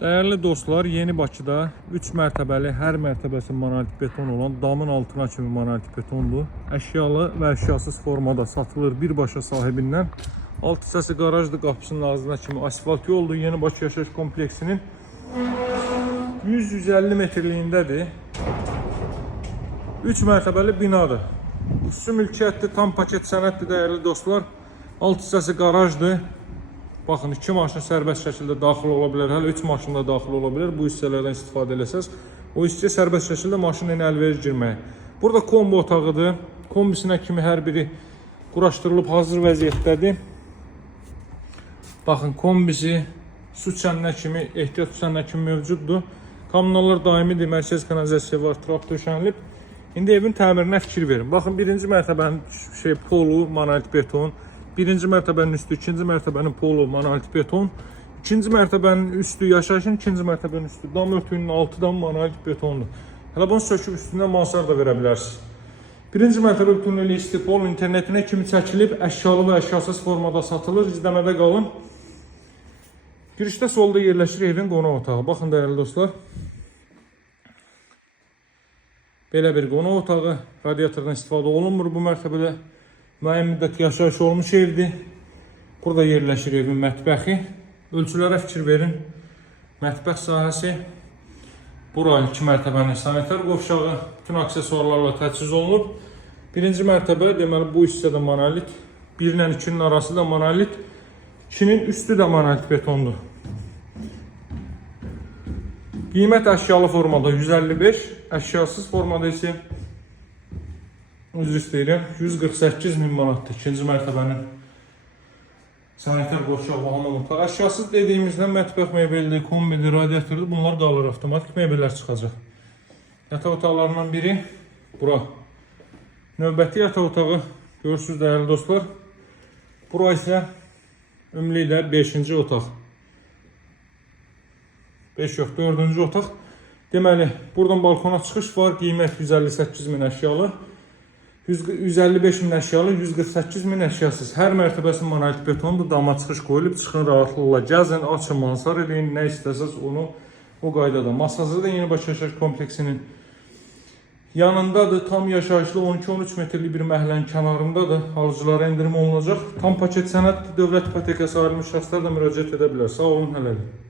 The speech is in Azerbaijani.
Değerli dostlar, Yeni Bakıda 3 mərtəbəli, hər mərtəbəsi monolit beton olan damın altına kimi monolit betondur. Əşyalı və əşyasız formada satılır birbaşa sahibindən. Alt hissəsi qarajdır, qapısının ağzına kimi asfalt yoldur. Yeni Bakı yaşayış kompleksinin 100-150 metrliyindədir. 3 mərtəbəli binadır. Üstü mülkiyyətdir, tam paket sənəddir değerli dostlar. Alt hissəsi qarajdır. Baxın, 2 maşın sərbəst şəkildə daxil ola bilər, hələ 3 maşın da daxil ola bilər. Bu hissələrdən istifadə eləsəz, o hissəyə sərbəst şəkildə maşın ilə əlverişli girməyə. Burada kombo otağıdır. Kombisinə kimi hər biri quraşdırılıb hazır vəziyyətdədir. Baxın, kombisi su çəninə kimi, ehtiyat çəninə kimi mövcuddur. Kommunallar daimidir, mərkəz kanalizasiya var, trap döşənilib. İndi evin təmirinə fikir verin. Baxın, birinci mərtəbənin polu, monolit beton. Birinci mərtəbənin üstü, ikinci mərtəbənin polu, monolit beton. İkinci mərtəbənin üstü yaşayışın, ikinci mərtəbənin üstü dam örtüyünün altıdan monolit betondur. Hələ bunu söküb üstündən mansar da verə bilərsiniz. Birinci mərtəbə bütünlüyü istipol internetinə kimi çəkilib, əşyalı və əşyasız formada satılır. İzləmədə qalın. Girişdə solda yerləşir evin qonaq otağı. Baxın değerli dostlar. Belə bir qonaq otağı, radiatordan istifadə olunmur bu mərtəbədə. Müəyyən müddət yaşayış olmuş evdir. Burada yerləşir evin mətbəxi. Ölçülərə fikir verin. Mətbəx sahəsi. Bura 2 mərtəbənin sanitar qovşağı. Bütün aksesuarlarla təchiz olunub. Birinci mərtəbə, deməli bu hissədə monolit. 1 ilə 2-nin arası da monolit. 2-nin üstü də monolit betondur. Qiymət əşyalı formada 155, əşyasız formada isə üzr istəyirəm, 148.000 manatdır. İkinci mərtəbənin sanitar qovşağı və hamam otağı. Əşyasız dediyimizdə mətbəx mebeldir, kombidir, radiatordur. Bunlar qalır, avtomatik mebellər çıxacaq. Yataq otaqlarından biri bura. Növbəti yataq otağı görürsünüz değerli dostlar. Bura isə ümumiliklə 5-ci otaq. 5 yox, 4-cü otaq. Deməli, buradan balkona çıxış var. Qiymət 158.000 əşyalı. 155.000 əşyalı, 148.000 əşyasız. Hər mərtəbəsi monolit betondur. Dama çıxış qoyulub, çıxın rahatlıqla gəzin, açın, mansar edin, nə istəsəz onu o qaydada. Masajı da Yeni Bakı yaşayış kompleksinin yanındadır. Tam yaşayışlı 12-13 metrlik bir məhəllənin kənarındadır. Alıcılara endirim olunacaq. Tam paket sənəd dövlət ipotekası ayrılmış şəxslər də müraciət edə bilər. Sağ olun, hələlik.